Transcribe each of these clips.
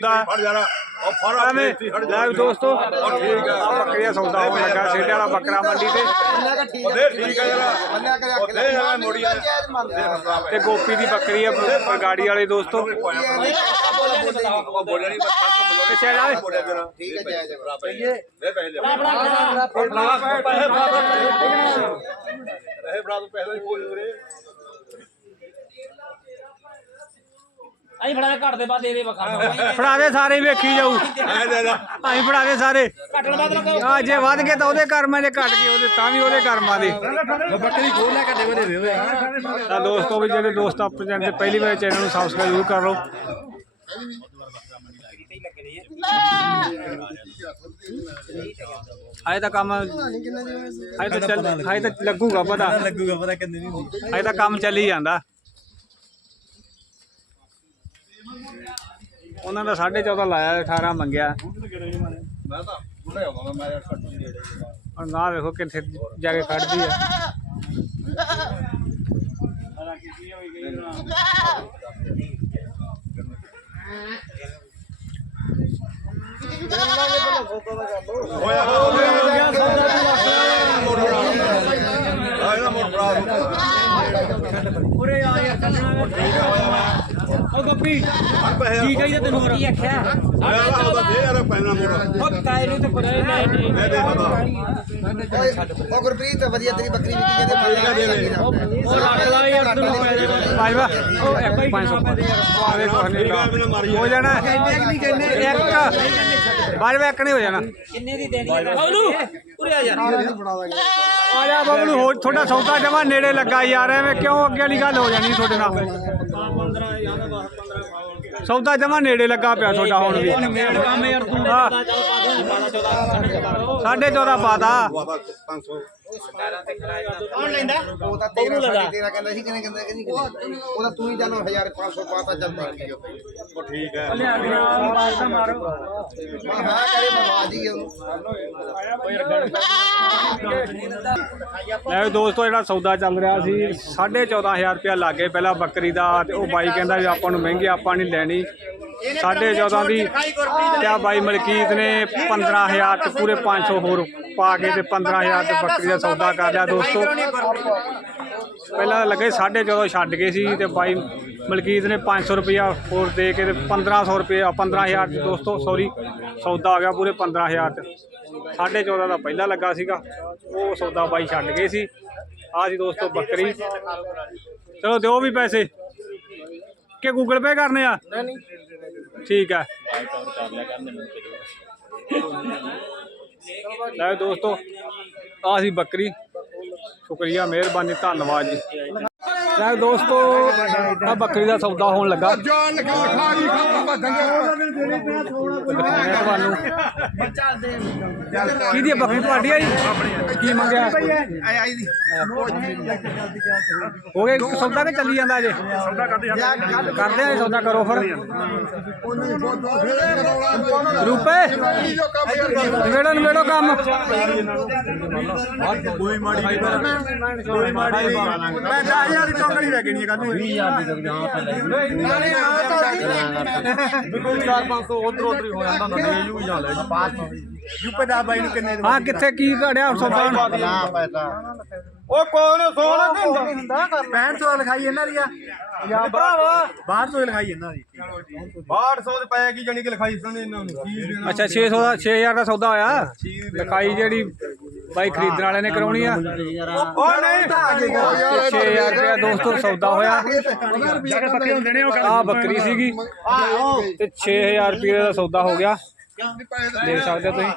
ਦਾ ਫੜ ਯਾਰ। ਉਹ ਫੜ ਆ ਐਵੇਂ ਲਾਈਵ ਦੋਸਤੋ ਠੀਕ ਆ। ਬੱਕਰੀਆਂ ਸੌਦਾ ਹੋਣ ਲੱਗਾ ਛੇਟੇ ਵਾਲਾ ਬੱਕਰਾ ਮੰਡੀ ਤੇ। ਉਹਦੇ ਠੀਕ ਆ ਯਾਰ। ਉਹਦੇ ਐਵੇਂ ਮੋੜੀ ਤੇ ਗੋਪੀ ਦੀ ਬੱਕਰੀ ਆ ਬਰਗਾੜੀ ਵਾਲੇ ਦੋਸਤੋ। ਪਿੱਛੇ ਜਾ ਠੀਕ ਹੈ ਜੈ ਜੈ ਦੇ ਪੈਸੇ ਲਿਆ ਪੈਸੇ ਬਣਾ ਘੱਟ ਦੇ ਬਾਅਦ ਦੇ ਦੇ ਵਖਾ ਫੜਾ ਦੇ ਸਾਰੇ ਵੇਖੀ ਜਾਊ। ਐ ਦੇ ਦਾ ਅਸੀਂ ਫੜਾ ਦੇ ਸਾਰੇ। ਘੱਟਣ ਬਾਅਦ ਲਗਾਓ ਆ ਜੇ ਵੱਧ ਗਏ ਤਾਂ ਉਹਦੇ ਕਰਮਾਂ ਦੇ ਘਟ ਗਏ ਉਹਦੇ ਤਾਂ ਵੀ ਉਹਦੇ ਕਰਮਾਂ ਦੇ। ਬੱਕਰੀ ਖੋਲ ਲੈ ਘੱਟੇ ਵਧੇ ਵੇ ਤਾਂ ਦੋਸਤੋ ਵੀ ਜਿਹੜੇ ਦੋਸਤ ਆਪਣੇ ਚੈਨਲ ਤੇ ਪਹਿਲੀ ਵਾਰ ਚੈਨਲ ਨੂੰ ਸਬਸਕ੍ਰਾਈਬ ਜ਼ਰੂਰ ਕਰ ਲਓ। ਆਏ ਤਾਂ ਕੰਮ ਆਏ ਤਾਂ ਚੱਲ ਆਏ ਤਾਂ ਲੱਗੂਗਾ ਪਤਾ। ਲੱਗੂਗਾ ਪਤਾ ਕਿੰਨੇ ਨਹੀਂ ਹੁੰਦੀ। ਆਏ ਤਾਂ ਕੰਮ ਚੱਲੀ ਜਾਂਦਾ। ਉਹਨਾਂ ਦਾ 14.5 ਲਾਇਆ 18 ਮੰਗਿਆ। ਮੈਂ ਤਾਂ ਬੁੜਾ ਹੋਵਾਂਗਾ ਮੈਂ ਕੱਟੀ ਦੇ ਹੁਣ ਨਾ ਵੇਖੋ ਕਿੱਥੇ ਜਾ ਕੇ ਖੜਦੀ ਆ। ਹੋਇਆ ਆ ਇਹਦਾ ਮੋੜ ਭਰਾ। ਉਰੇ ਆ ਯਾਰ ਕੱਢਣਾ ਉਹ ਗੱਪੀ। ਕੀ ਕਹੀਏ ਤੈਨੂੰ ਹੋਰ? ਕੀ ਆਖਿਆ? ਆਇਆ ਵਾ ਦੇ ਯਾਰ ਪੈਣਾ ਮੋੜ ਉਹ ਕਾਇ ਨੂੰ ਤੇ ਪਰ ਨਹੀਂ ਨਹੀਂ ਦੇ ਦੇ ਪਤਾ ਉਹ ਗੁਰਪ੍ਰੀਤ ਵਧੀਆ ਤੇਰੀ ਬੱਕਰੀ ਵਿਕੀ ਕਹਿੰਦੇ ਉਹ ਰੱਖ ਲਾ ਯਾਰ ਤੈਨੂੰ ਪੈ ਦੇ ਬਾਜਵਾ ਉਹ ਇੱਕ 500 ਆਵੇ ਕੋਹਨੇ ਹੋ ਜਾਣਾ? ਇੱਕ ਬਾਜਵਾ ਇੱਕ। ਨਹੀਂ ਹੋ ਜਾਣਾ। ਕਿੰਨੇ ਦੀ ਦੇਣੀ ਹੈ ਉਹਨੂੰ ਉਰੇ ਆ ਯਾਰ ਆ ਜਾ ਬਬਲੂ ਹੋ ਤੁਹਾਡਾ ਸੌਦਾ ਜਮਾ ਨੇੜੇ ਲੱਗਾ ਯਾਰ ਐਵੇਂ ਕਿਉਂ ਅੱਗੇ ਵਾਲੀ ਗੱਲ ਹੋ ਜਾਣੀ ਤੁਹਾਡੇ ਨਾਲ? ਸੌਦਾ ਜਮਾ ਨੇੜੇ ਲੱਗਾ ਪਿਆ ਤੁਹਾਡਾ ਹੁਣ ਵੀ ਹਾਂ। ਸਾਢੇ 14 ਪਾਤਾ। 500 ਕੌਣ ਲੈਂਦਾ? ਉਹ ਤਾਂ ਤੇਰਾ ਸਾਡੀ ਤੇਰਾ ਕਹਿੰਦਾ ਸੀ ਕਿਨੇ ਕਹਿੰਦਾ ਕਿ ਨਹੀਂ ਉਹ ਤਾਂ ਤੂੰ ਹੀ ਚੱਲ 1500 ਪਾਤਾ ਚੱਲ ਬਾਕੀ ਉਹ। ਠੀਕ ਹੈ। ਮਾਰੋ। ਮੈਂ ਹਾਂ ਕਰੇ ਮਵਾਜੀ ਲੈ ਵੀ ਦੋਸਤੋ ਜਿਹੜਾ ਸੌਦਾ ਚੱਲ ਰਿਹਾ ਸੀ 14500 ਰੁਪਇਆ ਲੱਗੇ ਪਹਿਲਾਂ ਬੱਕਰੀ ਦਾ ਤੇ ਉਹ ਬਾਈ ਕਹਿੰਦਾ ਵੀ ਆਪਾਂ ਨੂੰ ਮਹਿੰਗੀ ਆਪਾਂ ਨਹੀਂ ਲੈਣੀ। 14.5 ਦੀ ਤੇ ਆ ਬਾਈ ਮਲਕੀਤ ਨੇ 15000 ਤੇ ਪੂਰੇ 500 ਹੋਰ ਪਾ ਕੇ ਤੇ 15000 ਤੇ ਬੱਕਰੀ ਦਾ ਸੌਦਾ ਕਰ ਲਿਆ ਦੋਸਤੋ। ਪਹਿਲਾਂ ਲੱਗੇ 14.5 ਛੱਡ ਗਏ ਸੀ ਤੇ ਬਾਈ ਮਲਕੀਤ ਨੇ 500 ਰੁਪਇਆ ਹੋਰ ਦੇ ਕੇ ਤੇ 1500 ਰੁਪਇਆ 15000 ਚ ਦੋਸਤੋ ਸੌਰੀ ਸੌਦਾ ਆ ਗਿਆ ਪੂਰੇ 15000 ਚ। 14.5 ਦਾ ਪਹਿਲਾਂ ਲੱਗਾ ਸੀਗਾ ਉਹ ਸੌਦਾ ਬਾਈ ਛੱਡ ਗਏ ਸੀ। ਆ ਜੀ ਦੋਸਤੋ ਬੱਕਰੀ। ਚਲੋ ਦਿਓ ਵੀ ਪੈਸੇ। ਕਿ ਗੂਗਲ ਪੇ ਕਰਨੇ ਆ? ਠੀਕ ਹੈ ਲੈ ਦੋਸਤੋ ਆ ਸੀ ਬੱਕਰੀ। ਸ਼ੁਕਰੀਆ ਮਿਹਰਬਾਨੀ ਧੰਨਵਾਦ ਜੀ। ਲੈ ਦੋਸਤੋ ਆ ਬੱਕਰੀ ਦਾ ਸੌਦਾ ਹੋਣ ਲੱਗਾ। ਜਾਨ ਲਗਾ ਖਾ ਗਈ ਖਾ ਦਿਖਾਉਂਦੇ ਆ ਤੁਹਾਨੂੰ। ਕਿਹਦੀ ਆ ਬੱਕਰੀ ਤੁਹਾਡੀ ਆ ਜੀ? ਕੀ ਮੰਗਿਆ? ਹੋ ਗਿਆ ਇੱਕ ਸੌਦਾ ਕਿ ਚੱਲੀ ਜਾਂਦਾ ਅਜੇ? ਸੌਦਾ ਕਰਦੇ ਆ। ਸੌਦਾ ਕਰੋ ਫਿਰ। ਰੁਪਏ? ਨਵੇੜੋ ਨਵੇੜੋ ਕੰਮ। ਕੋਈ ਮਾੜੀ ਕੋਈ ਮਾੜੀ ਮੈਂ 10000 ਦੀ ਚੌਂਕੜੀ ਲੈ ਕੇ ਨਹੀਂ ਕੱਲ ਨੂੰ 20000 ਦੀ ਕੋਈ 4-500 ਉਧਰ ਉਧਰ ਹੀ ਹੋ ਜਾਂਦਾ ਨਾ ਯੂ ਹੀ ਜਾ ਲੈ ਯੂਪੇ ਦਾ ਬਾਈ ਨੂੰ ਕਿੰਨੇ ਹਾਂ ਕਿੱਥੇ ਕੀ ਘੜਿਆ ਹੁਣ ਸੌਦਾ ਹੁਣ ਉਹ ਕੋਣ ਸੋਹਣਾ ਹੁੰਦਾ 6500 ਲਿਖਾਈ ਇਹਨਾਂ ਦੀ ਆ। ਜਾਂ ਭਰਾਵਾ। 1200 ਲਿਖਾਈ ਇਹਨਾਂ ਦੀ। 1200 ਦੇ ਪੈ ਕੀ ਜਾਨੀ ਕਿ ਲਿਖਾਈ ਸੁਣ ਇਹਨਾਂ ਨੂੰ। ਕੀ ਦੇਣਾ? ਅੱਛਾ 600 ਦਾ 6000 ਦਾ ਸੌਦਾ ਹੋਇਆ। ਲਿਖਾਈ ਜਿਹੜੀ ਬਾਈ ਖਰੀਦਣ ਵਾਲੇ ਨੇ ਕਰਾਉਣੀ ਆ। ਉਹ ਨਹੀਂ ਤਾਂ ਆ ਗਿਆ 6000 ਰੁਪਇਆ ਦੋਸਤੋ ਸੌਦਾ ਹੋਇਆ। ਆ ਬੱਕਰੀ ਸੀਗੀ। ਤੇ 6000 ਰੁਪਏ ਦਾ ਸੌਦਾ ਹੋ ਗਿਆ। ਦੇਖ ਸਕਦੇ ਹੋ ਤੁਸੀਂ।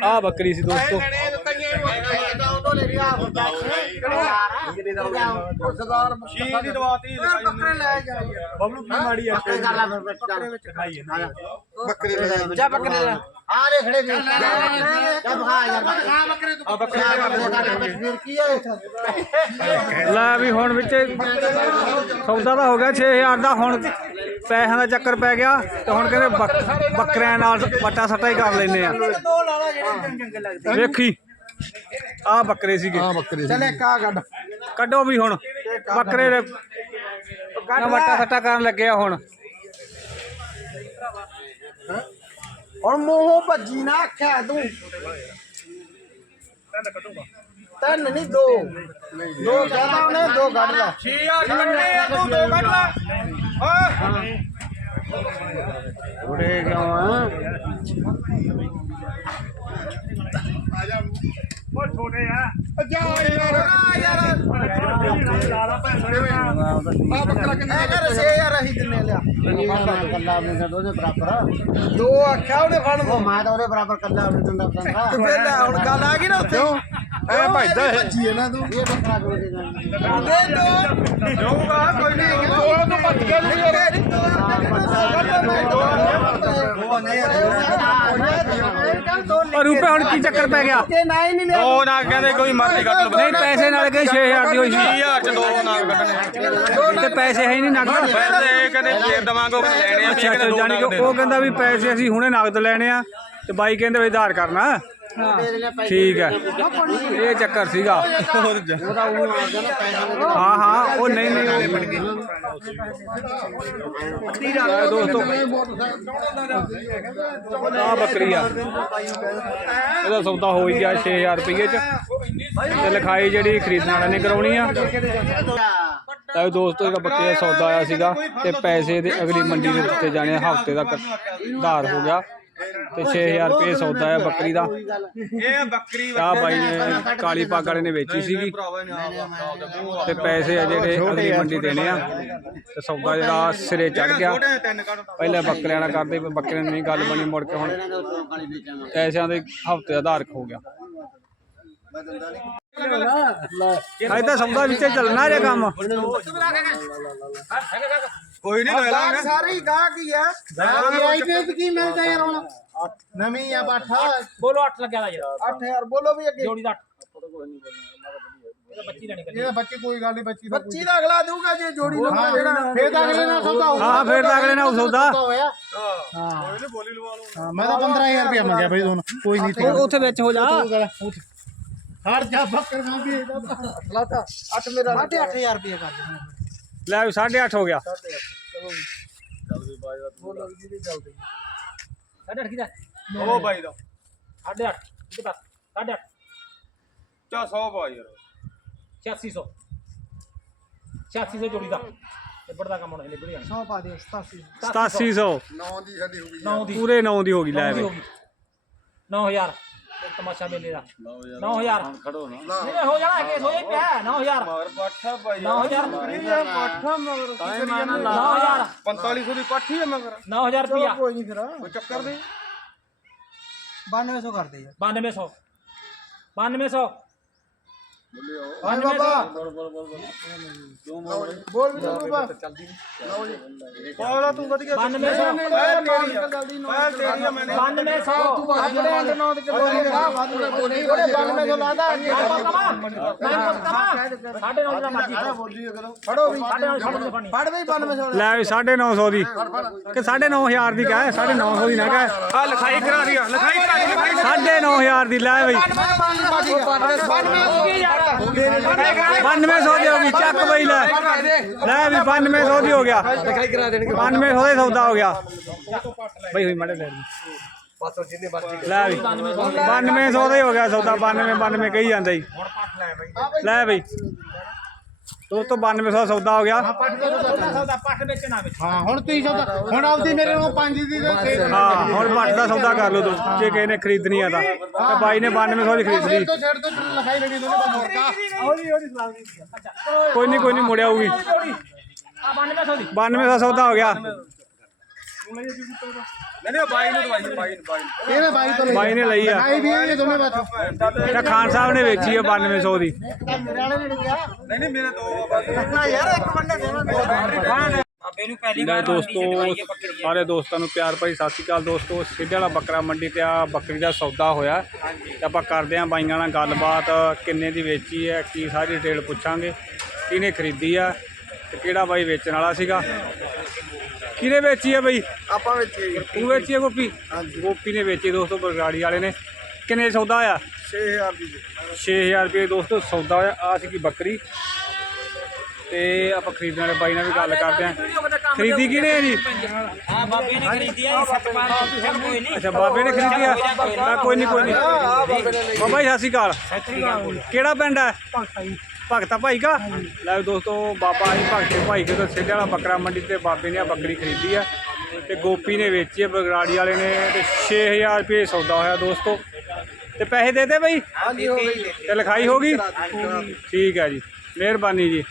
ਦਾ ਆ ਬੱਕਰੀ ਸੀ ਦੋਸਤੋ। ਸ਼ੀਰ ਦੀ ਦਵਾਤੀ ਬੱਕਰੇ ਲੈ ਜਾ ਬਬਲੂ ਕੀ ਮਾੜੀ ਆ? ਲਿਖਾਈ ਇਹਨਾਂ ਦੀ ਬੱਕਰੀ ਲੈ ਜਾ ਬੱਕਰੀ ਲੈ। ਆ ਰੇ ਖੜੇ ਵੀ ਜਾ ਭਾ ਯਾਰ। ਆ ਬੱਕਰੇ ਤੂੰ। ਬੱਕਰੇ ਫਿਰ ਕੀ ਹੈ ਲੈ ਵੀ ਹੁਣ ਵਿੱਚ ਸੌਦਾ ਤਾਂ ਹੋ ਗਿਆ 6000 ਦਾ। ਹੁਣ ਪੈਸਿਆਂ ਦਾ ਚੱਕਰ ਪੈ ਗਿਆ ਤੇ ਹੁਣ ਕਹਿੰਦੇ ਬੱਕ- ਬੱਕਰਿਆਂ ਨਾਲ ਪੱਟਾ ਸੱਟਾ ਹੀ ਕਰ ਲੈਨੇ ਆ। ਦੋ ਚੰਗੇ ਲੱਗਦੇ ਵੇਖੀ ਆ ਬੱਕਰੇ ਸੀਗੇ। ਚੱਲ ਇੱਕ ਆ ਕੱਢ। ਕੱਢੋ ਵੀ ਹੁਣ। ਬੱਕਰੇ ਦੇ ਨਾ ਵੱਟਾ ਸੱਟਾ ਕਰਨ ਲੱਗੇ ਆ ਹੁਣ। ਹੁਣ ਮੂੰਹੋਂ ਭੱਜੀ ਨਾ ਆਖਿਆ ਤੂੰ। ਤਿੰਨ ਨਹੀਂ ਦੋ। ਦੋ ਕਹਦਾ ਉਹਨੇ ਦੋ ਕੱਢ ਲੈ। 6000 ਕੱਢਣੇ ਆ ਤੂੰ ਦੋ ਕੱਢ ਲੈ। ਓਏ। ਉੜੇ ਕਿਉਂ ਆ ਜਾ। ਯਾਰ। ਆ। ਯਾਰ। ਆ ਬੱਕਰਾ ਕਿੰਨੇ ਐ ਕਰ 6000 ਅਸੀਂ ਦਿੰਨੇ ਲਿਆ। ਕੱਲਾ ਆਪਣੇ ਤੋਂ ਉਹਦੇ ਬਰਾਬਰ ਦੋ ਆਖਿਆ ਉਹਨੇ ਫੜ ਉਹ ਮੈਂ ਤਾਂ ਉਹਦੇ ਬਰਾਬਰ ਕੱਲਾ ਆਪਣੇ ਦਿੰਦਾ ਤੇ ਫਿਰ ਲੈ ਹੁਣ ਗੱਲ ਆ ਗਈ ਨਾ ਉੱਥੇ। ਐ ਭੱਜਦਾ ਇਹ। ਭੱਜੀ ਨਾ ਤੂੰ। ਇਹ ਬੱਕਰਾ ਕੋਲ ਦੇ ਜਾਣਾ। ਦੇ ਦੋ। ਜਾਊਗਾ ਕੋਈ ਨਹੀਂ ਦੋ ਤੋਂ ਭੱਜ ਗਿਆ ਨਹੀਂ ਯਾਰ। ਪਰ ਰੁਪਏ ਹੁਣ ਕੀ ਚੱਕਰ ਪੈ ਗਿਆ? ਤੇ ਨਾ ਹੀ ਨਹੀਂ ਲਿਆ। ਉਹ ਨਾ ਕਹਿੰਦੇ ਕੋਈ ਮਰਜ਼ੀ ਕੱਢ ਲਓ। ਨਹੀਂ ਪੈਸੇ ਨਾਲ ਗਏ 6000 ਦੀ ਹੋਈ ਸੀ। 20000 ਚ ਦੋ ਨਾ ਕੱਢਣੇ ਤੇ ਪੈਸੇ ਹੈ ਨਹੀਂ ਨਗਦ ਪੈਸੇ ਕਹਿੰਦੇ ਫੇਰ ਦਵਾਂਗੇ ਉਹ ਲੈਣੇ ਆ ਜਾਨੀ ਕਿ ਉਹ ਕਹਿੰਦਾ ਵੀ ਪੈਸੇ ਅਸੀਂ ਹੁਣੇ ਨਗਦ ਲੈਣੇ ਆ ਤੇ ਬਾਈ ਕਹਿੰਦੇ ਵੀ ਆਧਾਰ ਕਰਨਾ ਠੀਕ ਹੈ। ਇਹ ਚੱਕਰ ਸੀਗਾ। ਉਹਦਾ ਉਹ ਆ ਗਿਆ ਨਾ ਪੈਸਾ ਲੈ ਹਾਂ ਹਾਂ ਉਹ ਨਹੀਂ ਨਹੀਂ ਉਹ ਦੋਸਤੋ ਆ ਬੱਕਰੀ ਆ। ਇਹਦਾ ਸੌਦਾ ਹੋ ਹੀ ਗਿਆ 6000 ਰੁਪਏ ਚ। ਤੇ ਲਿਖਾਈ ਜਿਹੜੀ ਖਰੀਦਣ ਵਾਲਿਆਂ ਨੇ ਕਰਾਉਣੀ ਆ। ਤਾਂ ਦੋਸਤੋ ਇਹਦਾ ਬੱਕਰੀ ਦਾ ਸੌਦਾ ਆਇਆ ਸੀਗਾ ਤੇ ਪੈਸੇ ਦੇ ਅਗਲੀ ਮੰਡੀ ਦੇ ਦਿੱਤੇ ਜਾਣੇ ਹਫ਼ਤੇ ਦਾ ਉਧਾਰ ਹੋ ਗਿਆ। ਤੇ 6000 ਰੁਪਏ ਸੌਦਾ ਆ ਬੱਕਰੀ ਦਾ। ਇਹ ਬੱਕਰੀ ਆ ਬਾਈ ਨੇ ਕਾਲੀ ਪੱਗ ਵਾਲੇ ਨੇ ਵੇਚੀ ਸੀਗੀ। ਤੇ ਪੈਸੇ ਆ ਜਿਹੜੇ ਅਗਲੀ ਮੰਡੀ ਦੇਣੇ ਆ। ਤੇ ਸੌਦਾ ਜਿਹੜਾ ਸਿਰੇ ਚੜ ਗਿਆ। ਪਹਿਲਾਂ ਬੱਕਰਿਆਂ ਨਾਲ ਕਰਦੇ ਪਰ ਬੱਕਰੇ ਨਾਲ ਨਹੀਂ ਗੱਲ ਬਣੀ ਮੁੜ ਕੇ ਹੁਣ। ਪੈਸਿਆਂ ਦੇ ਹਫ਼ਤੇ ਦਾ ਆਧਾਰ ਹੋ ਗਿਆ। ਅਜੇ ਤਾਂ ਸੌਦਾ ਵਿੱਚੇ ਚੱਲਣਾ ਜੇ ਕੰਮ। ਕੋਈ ਨਹੀਂ ਲੈ ਲਾਂਗੇ। ਸਾਰੇ ਹੀ ਗਾਹਕ ਹੀ ਆ। ਆਈਪੀਐਸ ਕੀ ਮਿਲਦਾ ਯਾਰ ਹੁਣ? ਨਵੀਂ ਆ ਬਾਠਾ ਬੋਲੋ 8 ਲੱਗਿਆ ਦਾ ਯਾਰ। 8000 ਬੋਲੋ ਵੀ ਅੱਗੇ। ਜੋੜੀ ਦਾ 8 ਇਹਦਾ 25 ਲੈਣੀ ਕਰਨੀ। ਬੱਚੀ ਕੋਈ ਗੱਲ ਨਹੀਂ ਬੱਚੀ ਬੱਚੀ ਦਾ ਅਗਲਾ ਦਊਗਾ ਜੇ ਜੋੜੀ ਨੂੰ ਜਿਹੜਾ ਫੇਰ ਤਾਂ ਅਗਲੇ ਨਾਲ ਸੌਦਾ ਹੋਊਗਾ। ਹਾਂ ਫੇਰ ਤਾਂ ਅਗਲੇ ਨਾਲ ਸੌਦਾ। ਹੋਇਆ। ਮੈਂ ਤਾਂ 15000 ਰੁਪਇਆ ਮੰਗਿਆ ਬਈ ਦੋਨ ਕੋਈ ਨਹੀਂ ਉੱਥੇ ਵਿੱਚ ਹੋ ਜਾ। ਹਰ ਜਾ ਬੱਕਰ ਨਾ ਵੀ ਲਾਤਾ। 8 ਮੇਰਾ 8000 ਰੁਪਏ ਕਰ ਦੇ ਲੈ ਵੀ 8.5 ਹੋ ਗਿਆ। ਸਾਢੇ 8 ਕਿਦਾ ਉਹ ਬਾਈ ਦਾ। ਸਾਢੇ 8 ਕਿਤੇ ਪਾਸ ਸਾਢੇ 8 ਚਾ 100 ਪਾ ਯਾਰ। 8600 8600 ਜੋੜੀ ਦਾ। ਇਹ ਬੜਦਾ ਕੰਮ ਹੋਣਾ ਇਹਨੇ ਬੜੀ 100 ਪਾ ਦਿਓ 87 8700 9 ਦੀ ਪੂਰੇ 9 ਦੀ ਹੋ ਗਈ ਲੈ ਵੀ। 9000 ਇੱਕ ਤਮਾਸ਼ਾ ਮੇਲੇ ਦਾ। 9000 ਖੜੋ ਨਾ। ਨਹੀਂ ਹੋ ਜਾਣਾ ਕਿ ਸੋਏ ਪਿਆ 9000 ਮਗਰ ਪਾਠਾ ਬਾਈ 9000 ਪਾਠਾ ਮਗਰ। 9000 4500 ਦੀ ਪਾਠੀ ਹੈ ਮਗਰ। 9000 ਰੁਪਿਆ ਕੋਈ ਨਹੀਂ ਫਿਰ। ਕੋਈ ਚੱਕਰ ਨਹੀਂ। 9200 ਕਰਦੇ ਯਾਰ। 9200 9200 ਹਾਂ ਬਾਬਾ। ਬੋਲ ਵੀ ਤੂੰ ਬਾਬਾ। ਪਾਲਾ ਤੂੰ ਵਧੀਆ 9200 ਜਲਦੀ ਮੈਂ ਤੇਰੀ ਆ। ਮੈਨੇ। 9200 ਆਪਣੇ ਅੰਦ ਨੌ ਦੇ ਕਿਲੋ ਦੀ ਗਾਹ ਵਾਧੂ ਬੋਲੀ ਬੜੇ 9200 ਲਾਦਾ ਸਾਢੇ 9 ਦਾ ਮਰਜ਼ੀ ਫੜੋ ਵੀ। ਸਾਢੇ 9 ਛੱਡ ਦੇ ਫਣੀ ਫੜ ਵੀ 9200 ਲੈ ਵੀ 950 ਦੀ। ਕਿ 9500 ਦੀ ਕਹੇ 950 ਦੀ ਨਾ ਕਹੇ। ਆ ਲਿਖਾਈ ਕਰਾ ਦਿਆ ਲਿਖਾਈ ਕਰਾ ਦੀ ਲਿਖਾਈ 9500 ਦੀ ਲੈ ਬਈ। 9200 ਦੀ ਹੋ ਗਈ ਚੱਕ ਬਈ ਲੈ। ਲੈ ਵੀ 9200 ਦੀ ਹੋ ਗਿਆ। ਲਿਖਾਈ ਕਰਾ ਦੇਣਗੇ 9200 ਦਾ ਸੌਦਾ ਹੋ ਗਿਆ। ਬਈ ਹੋਈ ਮਾੜੇ ਲੈ ਲੈ ਵੀ। 9200 ਦਾ ਹੀ ਹੋ ਗਿਆ ਸੌਦਾ 92 92 ਕਹੀ ਜਾਂਦਾ ਜੀ। ਲੈ ਬਈ। ਦੋਸਤੋ 9200 ਦਾ ਸੌਦਾ ਹੋ ਗਿਆ। ਸੌਦਾ। ਪੱਠ ਵਿੱਚ ਨਾ ਵਿੱਚ? ਹਾਂ ਹੁਣ ਤੁਸੀਂ ਸੌਦਾ ਹੁਣ ਆਪਦੀ ਮੇਰੇ ਨੂੰ 5 ਦੀ ਦੇ ਦੇ ਹਾਂ ਹੁਣ ਪੱਟ ਦਾ ਸੌਦਾ ਕਰ ਲਓ ਦੋਸਤੋ ਜੇ ਕਿਸੇ ਨੇ ਖਰੀਦਣੀ ਆ ਤਾਂ। ਤੇ ਬਾਈ ਨੇ 9200 ਦੀ ਖਰੀਦ ਲਈ। ਤੋਂ ਤੋਂ ਕੋਈ ਨਹੀਂ। ਕੋਈ ਨਹੀਂ ਮੁੜ ਆਊਗੀ। ਆ 9200 ਦੀ। 9200 ਦਾ ਸੌਦਾ ਹੋ ਗਿਆ। ਨਹੀਂ ਨਹੀਂ ਬਾਈ ਨੂੰ ਦਵਾਈ ਬਾਈ ਨੂੰ ਬਾਈ ਨੂੰ। ਇਹਨੇ ਬਾਈ ਤੋਂ ਲਈ? ਬਾਈ ਨੇ ਲਈ ਆ। ਲਿਖਾਈ ਵੀ ਇਹ ਦੋਨੇ ਬਸ ਤਾਂ ਖਾਨ ਸਾਹਿਬ ਨੇ ਵੇਚੀ ਆ 9200 ਦੀ। ਮੇਰੇ ਵਾਲੇ ਨੇ ਗਿਆ ਨਹੀਂ ਨਹੀਂ ਮੇਰੇ ਦੋ ਯਾਰ ਇੱਕ ਬੰਦੇ ਲੈ ਦੋਸਤੋ ਸਾਰੇ ਦੋਸਤਾਂ ਨੂੰ ਪਿਆਰ ਭਰੀ ਸਤਿ ਸ਼੍ਰੀ ਅਕਾਲ ਦੋਸਤੋ। ਸਿੱਧੇ ਵਾਲਾ ਬੱਕਰਾ ਮੰਡੀ ਤੇ ਆ ਬੱਕਰੀ ਦਾ ਸੌਦਾ ਹੋਇਆ। ਤੇ ਆਪਾਂ ਕਰਦੇ ਆਂ ਬਾਈਆਂ ਨਾਲ ਗੱਲਬਾਤ ਕਿੰਨੇ ਦੀ ਵੇਚੀ ਹੈ ਕੀ ਸਾਰੀ ਡਿਟੇਲ ਪੁੱਛਾਂਗੇ ਕਿਹਨੇ ਖਰੀਦੀ ਆ ਤੇ ਕਿਹੜਾ ਬਾਈ ਵੇਚਣ ਵਾਲਾ ਸੀਗਾ? ਕਿਹਨੇ ਵੇਚੀ ਆ ਬਈ? ਆਪਾਂ ਵਿੱਚ ਤੂੰ ਵੇਚੀ ਆ ਗੋਪੀ? ਗੋਪੀ ਨੇ ਵੇਚੀ ਦੋਸਤੋ ਬਰਗਾੜੀ ਵਾਲੇ ਨੇ। ਕਿੰਨੇ ਸੌਦਾ ਆ 6000 ਦੀ 6000 ਰੁਪਏ ਦੋਸਤੋ ਸੌਦਾ ਹੋਇਆ। ਆ ਸੀਗੀ ਬੱਕਰੀ। ਤੇ ਆਪਾਂ ਖਰੀਦਣ ਵਾਲੇ ਬਾਈ ਨਾਲ ਵੀ ਗੱਲ ਕਰਦੇ ਆਂ। ਖਰੀਦੀ ਕਿਹਨੇ ਹੈ ਜੀ? ਹਾਂ ਬਾਬੇ ਨੇ ਖਰੀਦੀ ਆ ਸਤਪਾਲ ਸਿੰਘ ਕੋਈ ਨਹੀਂ। ਅੱਛਾ ਬਾਬੇ ਨੇ ਖਰੀਦੀ ਆ? ਤਾਂ ਕੋਈ ਨਹੀਂ ਕੋਈ ਨਹੀਂ ਬਾਬਾ ਜੀ ਸਤਿ ਸ਼੍ਰੀ ਅਕਾਲ। ਕਿਹੜਾ ਪਿੰਡ ਹੈ? ਭਗਤਾ ਭਾਈ ਕਾ? ਲੈ ਦੋਸਤੋ ਬਾਬਾ ਜੀ ਭਗਤੇ ਭਾਈ ਕੇ ਸਿੱਧੇ ਵਾਲਾ ਬੱਕਰਾ ਮੰਡੀ ਤੇ ਬਾਬੇ ਨੇ ਆ ਬੱਕਰੀ ਖਰੀਦੀ ਆ ਤੇ ਗੋਪੀ ਨੇ ਵੇਚੀ ਆ ਬਗਰਾੜੀ ਵਾਲੇ ਨੇ ਤੇ 6000 ਰੁਪਏ ਸੌਦਾ ਹੋਇਆ ਦੋਸਤੋ। ਤੇ ਪੈਸੇ ਦੇ ਦੇ ਬਈ? ਹਾਂਜੀ ਹੋ ਗਈ। ਤੇ ਲਿਖਾਈ ਹੋ ਗਈ? ਠੀਕ ਹੈ ਜੀ। ਮਿਹਰਬਾਨੀ ਜੀ।